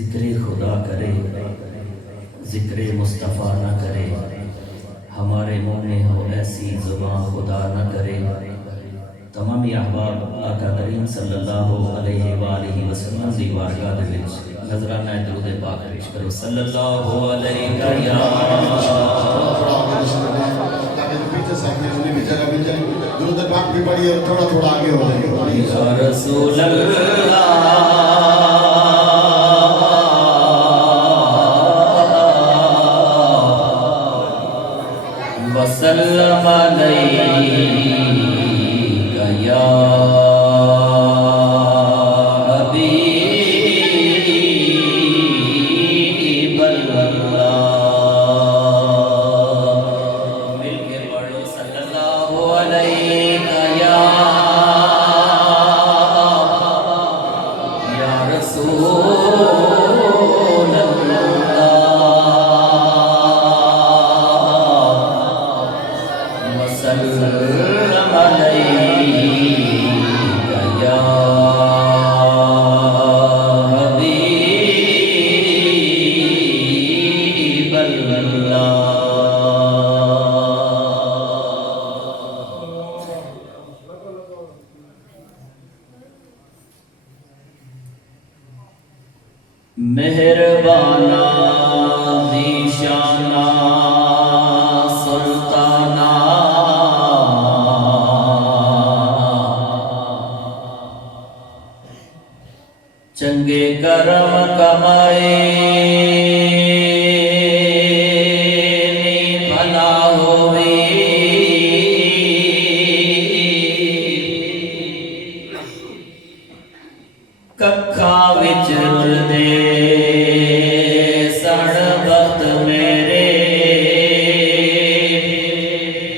जिक्र खुदा करे, जिक्र मुस्तफ़ा न करे, हमारे मुँह में हो ऐसी ज़ुबान खुदा न करे। तमाम अहबाब आका करीम सल्लल्लाहु अलैहि वसल्लम दी बारगाह दे विच नज़राना दुरूद पाक पेश करो। सल्लल्लाहु अलैहि दुरूद पाक भी पढ़िए और थोड़ा थोड़ा आगे हो जाएंगे। या रसूल अल्लाह वसल्लम अलैका या हबीबल्लाह। मिलके पढ़ो सल्लल्लाहु अलैका या रसूल अल्लाह वसल्लम अलैका या मेहरबाना ज़ीशाना सुल्ताना चंगे करम कमाए भला होवे कखा विच रुलदे सण वक्त मेरे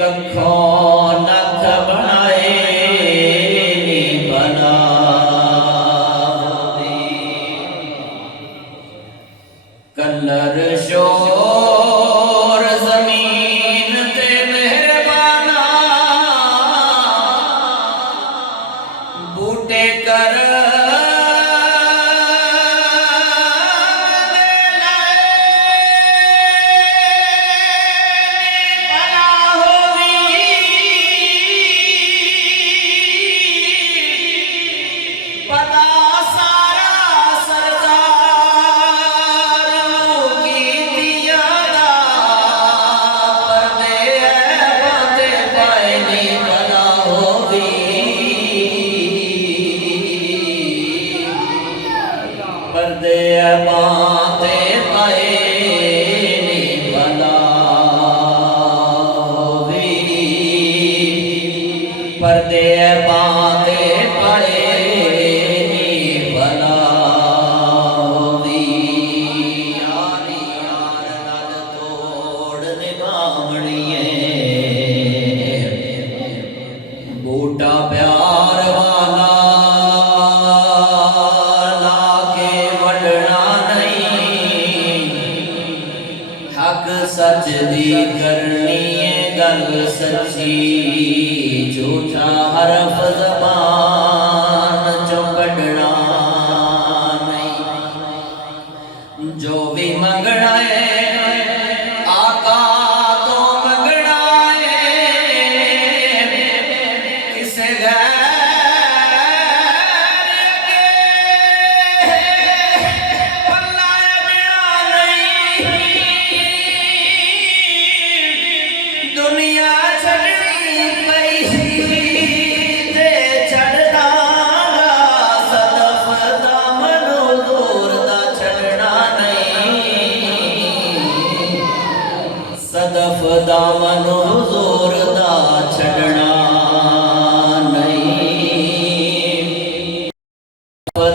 कखों नख बनाए भला कलर शोर जमीन ते मेहरबाना बूटे कर पर्दे बाते पाए भला होवी पर्दे बाते पाए भला होवी यारी यार नद तोड़ निभावणिए बूटा प्यार वाला सच दी करनी है गल सच्ची झूठा हरफ ज़बान चो कढ़ना नहीं। जो भी मंगना है आका तो मंगना है किसे सदफ दामन हुजूर दा छड़ना नहीं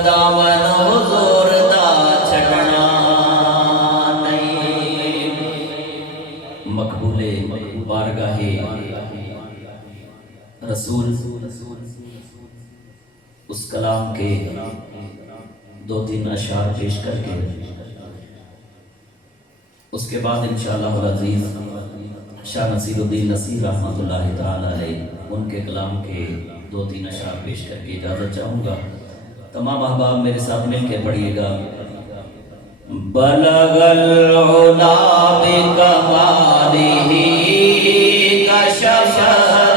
दामन हुजूर दा छड़ना नहीं। मकबूले बारगाहे रसूल उस कलाम के दो तीन अशार पेश करके उसके बाद इंशाअल्लाह अज़ीज़ शाह नसीरुद्दीन नसीर रहमतुल्लाह तआला अलैह उनके कलाम के दो तीन अशार पेश करके इजाज़त चाहूँगा। तमाम अहबाब मेरे साथ मिल के पढ़िएगा। बलगल उला बिकमालिही कशफ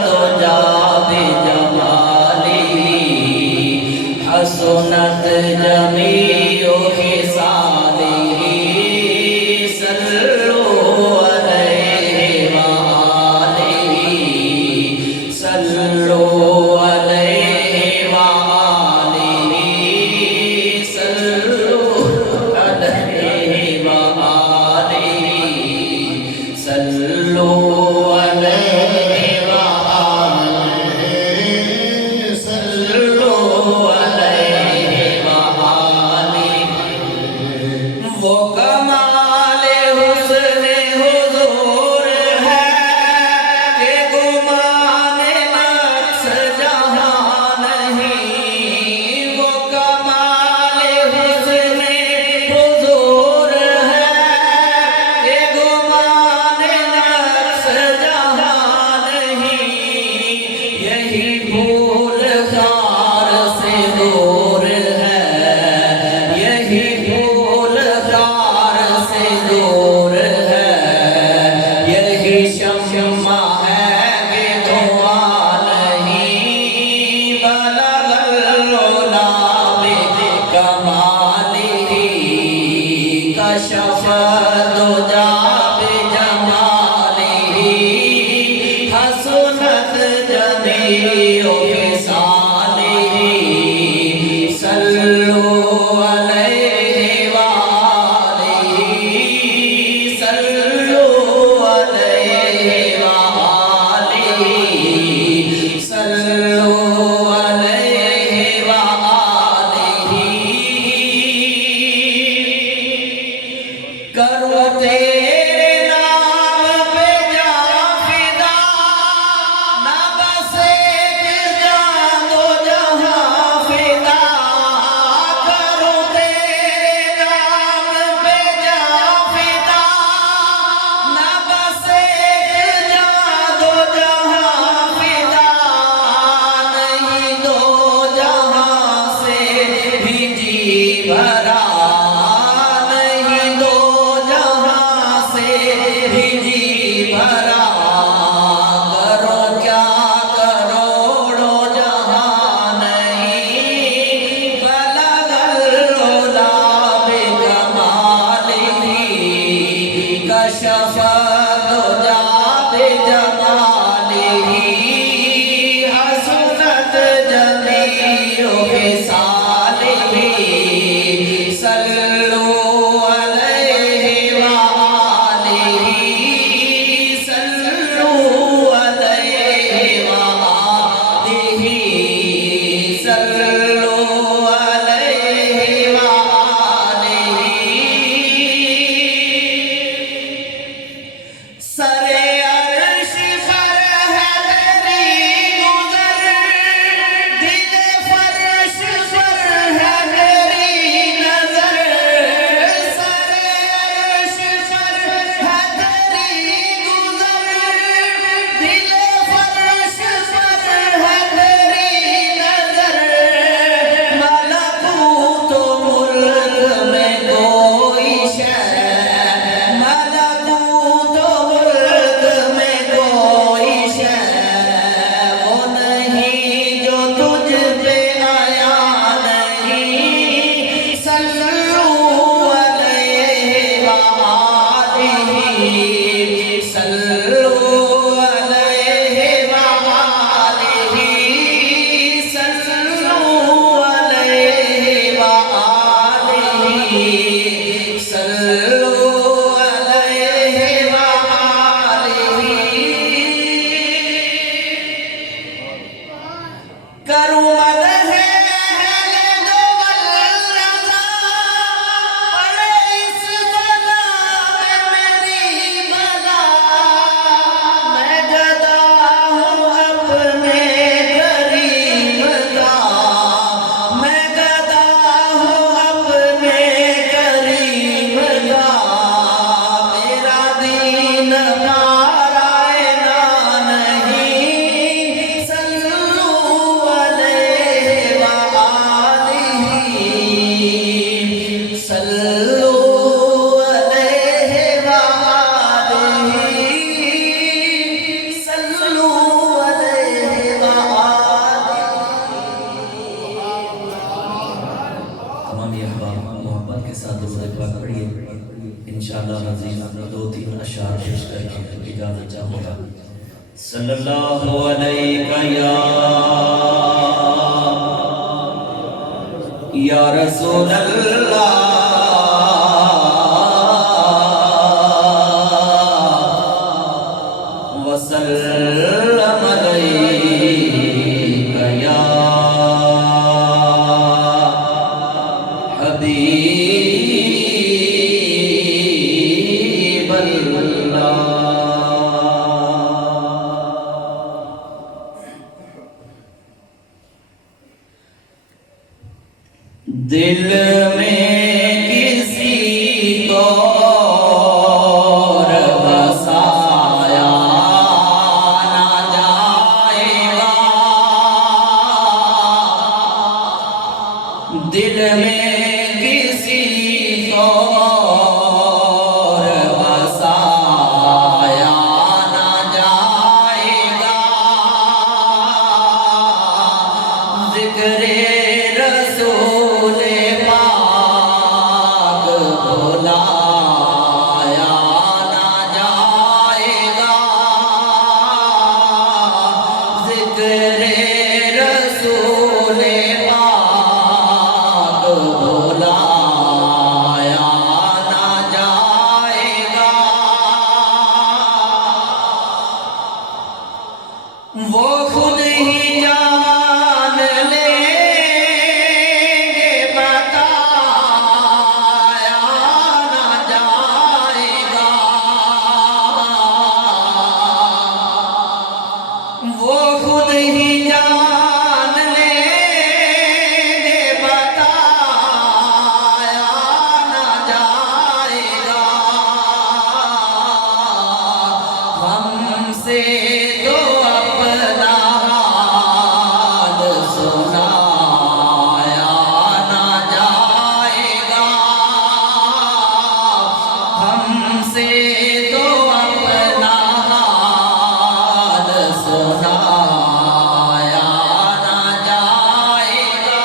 दुजा बिजमालिही हसनत जमीउ हिसालिही सल्लु अलैहि व आलिही सल्लु अलैहि व आलिही सल्लु अलैहि व आलिही सल्लु अलैहि व आलिही सल्लु अलैहि व आलिही। वो कमाले हुस्ने हुजूर है कि गुमाने नक्श जहां नहीं। वो कमाले हुस्ने हुजूर है कि गुमाने नक्श जहां नहीं। यही भूल खार से दूर है, यही भूल खार से दूर है। यही शम्मा है कि धुआं नहीं। बलगल उला बिकमालिही कशफ दुजा बिजमालिही हसनत जमीउ हिसालिही सल्लु अलैहि व आलिही सल्लु अलैहि व आलिही सल्लु अलैहि व आलिही। करो तेरे नाम पे जां फिदा, ना बसे जान दो जहां फिदा। करो तेरे नाम पे जां फिदा, ना बसे जान दो जहां फिदा। नहीं दो जहां से भी जी भरा, नहीं दो जहां से भी जी भरा। करो क्या करोड़ों जहां नहीं। बलगल उला बिकमालिही कशफ दुजा बिजमालिही हसनत जमीउ हिसालिही सल्लु अलैहि व आलिही सल्लु अलैहि व आलिही सल्लु अलैहि व आलिही। सरे अर्श पर है तेरी गुज़र, दिले फर्श पर है तेरी नज़र। सरे अर्श पर है तेरी गुज़र, दिले फर्श पर है तेरी नज़र। मलकूत मुल्क में कोई शय, मलकूत मुल्क में कोई शय वो नहीं जो तुझ पे आया नहीं। सल्लु अलैहि व आलिही सल्लु अलैहि व आलिही सल्लु अलैहि व आलिही सल्लु अलैहि व आलिही। करूं मदह अहले दोवल रज़ा, पड़े इस बला में मेरी बला। मैं गदा हूँ अपने करीम का, मैं गदा हूँ अपने करीम का। मेरा दीन पाराए ना नहीं। सल्लु अलैहि व आलिही सल्लु मोहब्बत के साथ दुरूद पाक पढ़िए। इंशाअल्लाह अज़ीज़ 2-3 अशआर पेश करके इजाज़त चाहूँगा। सल्लल्लाहु अलैहि या रसूल अल्लाह वसल्लम अलैका या हबीब अल्लाह। दिल में किसी को और बसाया ना जाएगा, दिल में किसी को और बसाया ना जाएगा। ज़िक्रे रसूले पाक भुलाया ना जाएगा, ज़िक्रे रसूले पाक भुलाया ना जाएगा। वो खुद ही जान लेंगे बताया ना जाएगा, वो खुद ही जान लेंगे बताया ना जाएगा। हमसे तो अपना हाल सुनाया ना जाएगा, हमसे तो अपना हाल सुनाया ना जाएगा।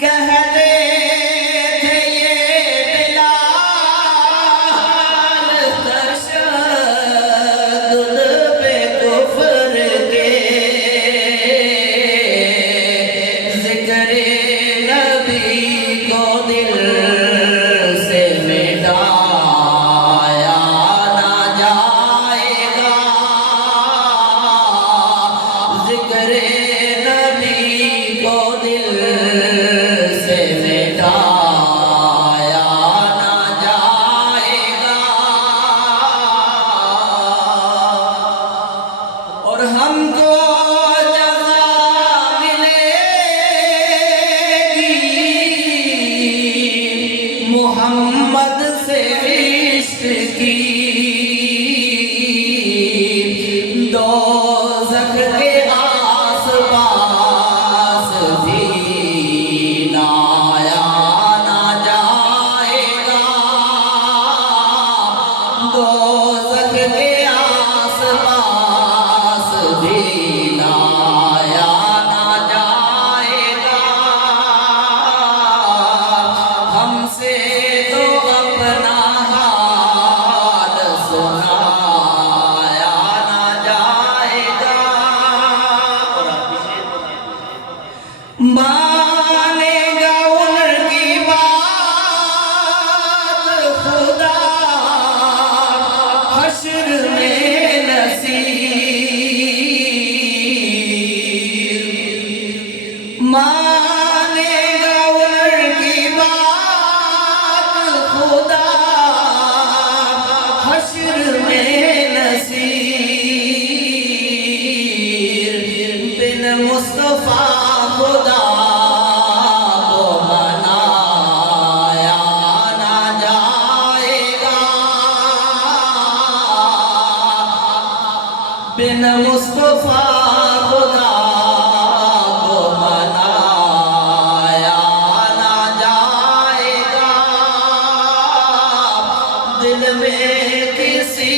कहते थे ये बिलाल तशद्दुद पे कुफ्र के, ज़िक्रे नबी को दिल से मिटाया ना जाएगा, ज़िक्रे नबी को दिल से मिटाया ना जाएगा। और हमको जज़ा मिलेगी मोहम्मद से इश्क की, दोज़ख के आस-पास भी लाया ना जाएगा, दोज़ख के आस-पास भी लाया ना जाएगा। हमसे तो अपना हाल सुनाया ना जाएगा। मानेगा उनकी बात खुदा हश्र में नसीर, मानेगा उनकी बात खुदा हश्र में नसीर। बिन मुस्तफा खुदा को मनाया ना जाएगा, बिन मुस्तफा खुदा को मनाया ना जाएगा। दिल में किसी